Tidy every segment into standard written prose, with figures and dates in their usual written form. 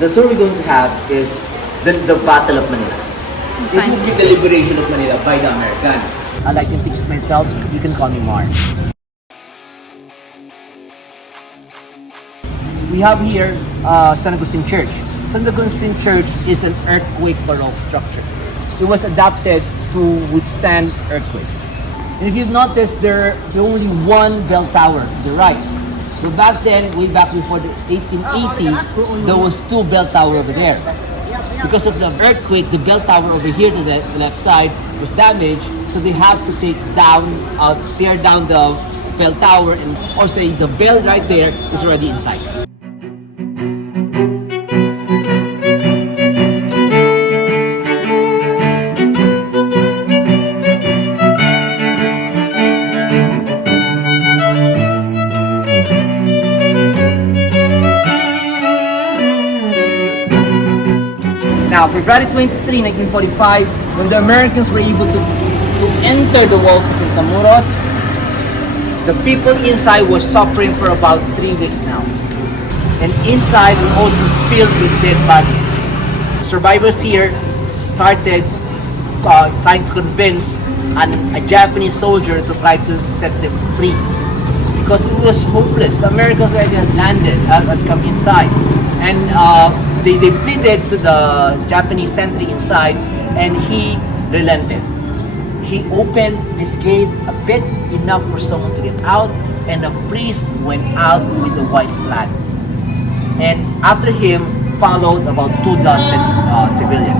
The tour we're going to have is the Battle of Manila. This would be the liberation of Manila by the Americans. I like to introduce myself. You can call me Mar. We have here San Agustin Church. San Agustin Church is an earthquake baroque structure. It was adapted to withstand earthquakes. And if you've noticed, there's only one bell tower to the right. So back then, way back before the 1880, there was two bell tower over there. Because of the earthquake, the bell tower over here to the left side was damaged, so they had to tear down the bell tower, and also the bell right there is already inside. Now, February 23, 1945, when the Americans were able to enter the walls of Intramuros, the people inside were suffering for about 3 weeks now. And inside were also filled with dead bodies. Survivors here started trying to convince a Japanese soldier to try to set them free. Because it was hopeless. The Americans already had landed, had come inside. And they pleaded to the Japanese sentry inside, and he relented. He opened this gate a bit enough for someone to get out, and a priest went out with the white flag. And after him followed about 2 dozen civilians.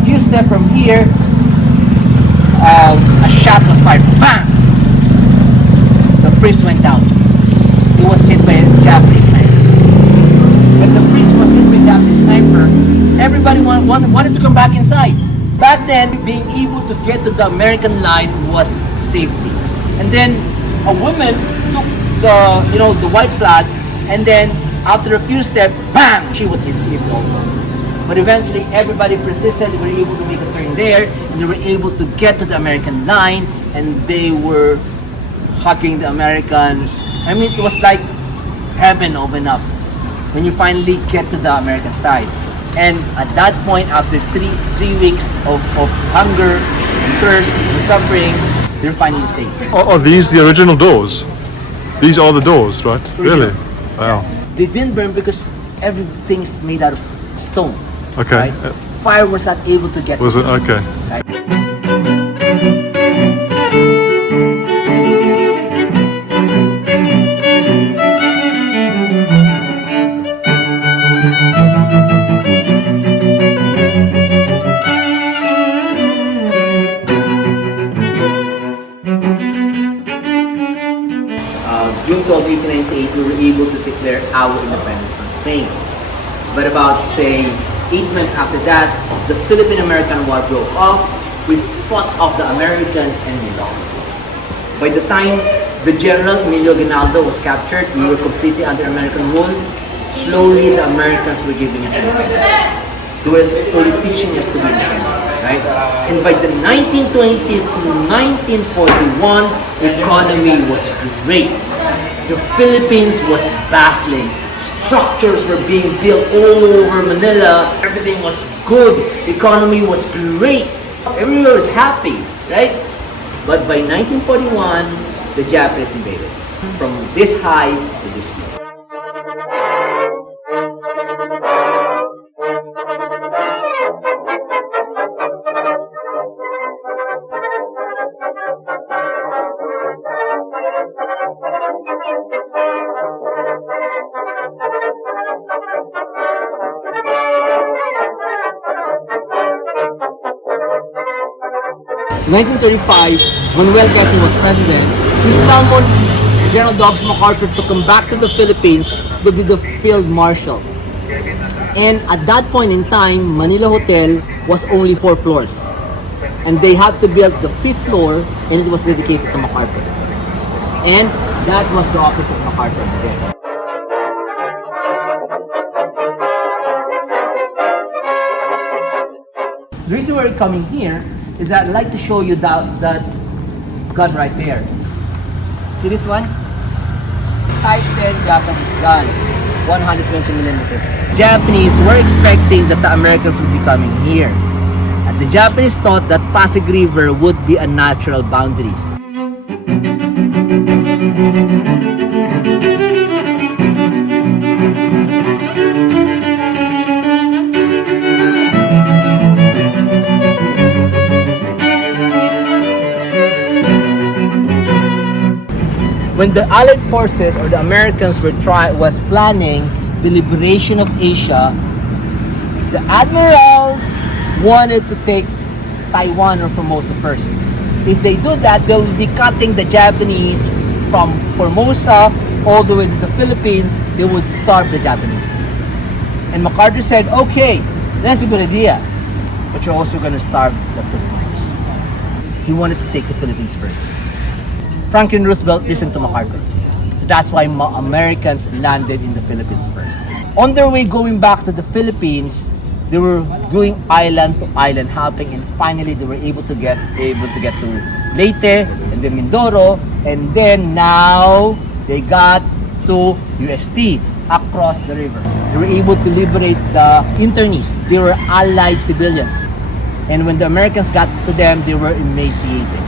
A few steps from here, a shot was fired. Bang! The priest went down. He was hit by a Japanese sniper. When the priest was hit by a Japanese sniper, everybody wanted to come back inside. Back then, being able to get to the American line was safety. And then a woman took the white flag, and then after a few steps, bam! She was hit also. But eventually, everybody persisted. They were able to make a turn there, and they were able to get to the American line, and they were hugging the Americans. I mean, it was like heaven opened up when you finally get to the American side. And at that point, after three weeks of hunger and thirst and suffering, they're finally safe. Are these the original doors? These are the doors, right? Original. Really? Wow. They didn't burn because everything's made out of stone. Okay. Right? Fire was not able to get Was to it? this, Okay. right? June 12, 1898, we were able to declare our independence from Spain. But about, say, 8 months after that, the Filipino and American War broke off. We fought off the Americans and we lost. By the time the General Emilio Aguinaldo was captured, we were completely under American rule. Slowly, the Americans were giving us independence. They were slowly teaching us to be independent, right? And by the 1920s to 1941, the economy was great. The Philippines was bustling. Structures were being built all over Manila. Everything was good. The economy was great. Everyone was happy, right? But by 1941, the Japanese invaded. From this high to this low. In 1935, when Quezon was president, he summoned General Douglas MacArthur to come back to the Philippines to be the field marshal. And at that point in time, Manila Hotel was only 4 floors. And they had to build the 5th floor, and it was dedicated to MacArthur. And that was the office of MacArthur again. The reason we're coming here is that I'd like to show you that gun right there. See this one? Type 10 Japanese gun. 120 millimeter. Japanese were expecting that the Americans would be coming here. And the Japanese thought that Pasig River would be a natural boundaries. When the Allied forces or the Americans was planning the liberation of Asia, the admirals wanted to take Taiwan or Formosa first. If they do that, they'll be cutting the Japanese from Formosa all the way to the Philippines. They would starve the Japanese. And MacArthur said, okay, that's a good idea, but you're also going to starve the Filipinos. He wanted to take the Philippines first. Franklin Roosevelt listened to MacArthur. That's why Americans landed in the Philippines first. On their way going back to the Philippines, they were doing island to island hopping, and finally they were able to get to Leyte and then Mindoro, and then now they got to UST across the river. They were able to liberate the internees. They were Allied civilians, and when the Americans got to them, they were emaciated.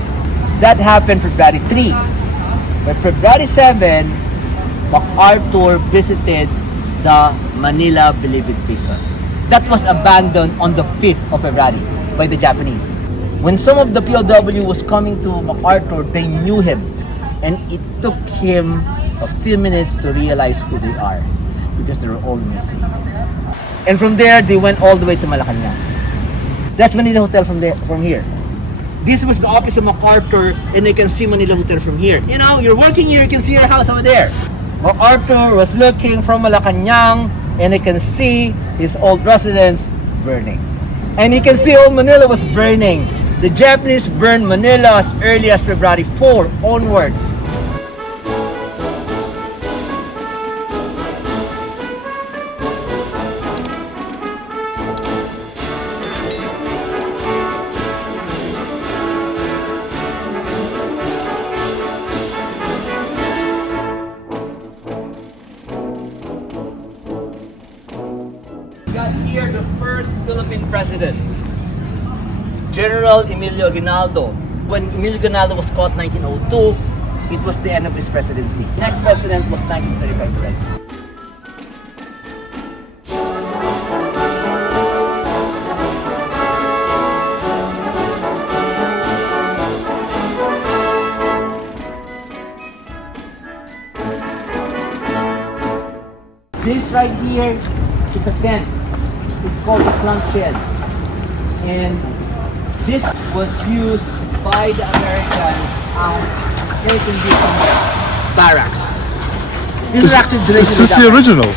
That happened February 3. By February 7, MacArthur visited the Manila Bilibid prison. That was abandoned on the 5th of February by the Japanese. When some of the POW was coming to MacArthur, they knew him, and it took him a few minutes to realize who they are because they were all missing. And from there, they went all the way to Malacanang. That's Manila Hotel from here. This was the office of MacArthur, and you can see Manila Hotel from here. You know, you're working here, you can see your house over there. MacArthur was looking from Malacanang, and you can see his old residence burning. And you can see old Manila was burning. The Japanese burned Manila as early as February 4 onwards. Got here the first Philippine president, General Emilio Aguinaldo. When Emilio Aguinaldo was caught 1902, it was the end of his presidency. The next president was 1935 already. This right here is a tent. It's called a clank shed. And this was used by the Americans as barracks. This is actually the Is this the original?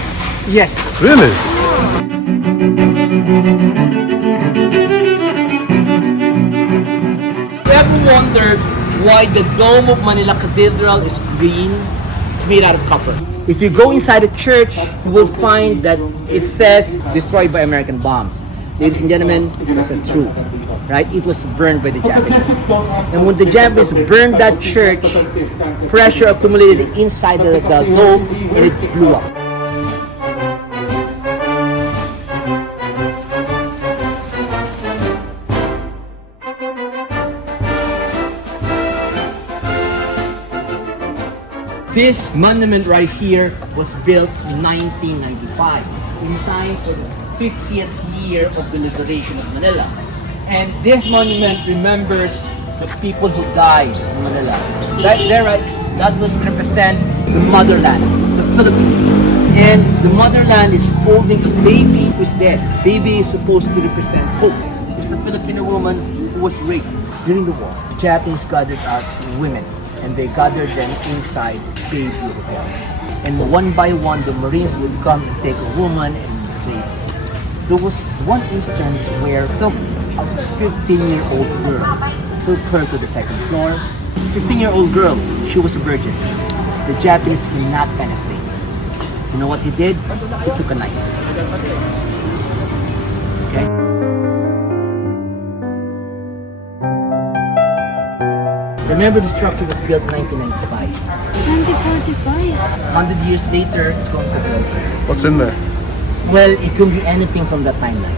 Yes. Really? Have you ever wondered why the dome of Manila Cathedral is green? It's made out of copper. If you go inside the church, you will find that it says destroyed by American bombs. Ladies and gentlemen, that's true, right? It was burned by the Japanese. And when the Japanese burned that church, pressure accumulated inside the dome and it blew up. This monument right here was built in 1995, in time for the 50th year of the liberation of Manila. And this monument remembers the people who died in Manila. Right there, right? That would represent the motherland, the Philippines. And the motherland is holding a baby who's dead. Baby is supposed to represent hope. It's the Filipino woman who was raped during the war. The Japanese gathered out women, and they gathered them inside Baby Hotel. And one by one, the Marines would come and take a woman and rape. There was one instance where took a 15-year-old girl, took her to the second floor. 15-year-old girl, she was a virgin. The Japanese could not penetrate. You know what he did? He took a knife. Okay? Remember, the structure was built in 1995. 94 1945. 100 years later, it's going to be. What's in there? Well, it could be anything from that timeline.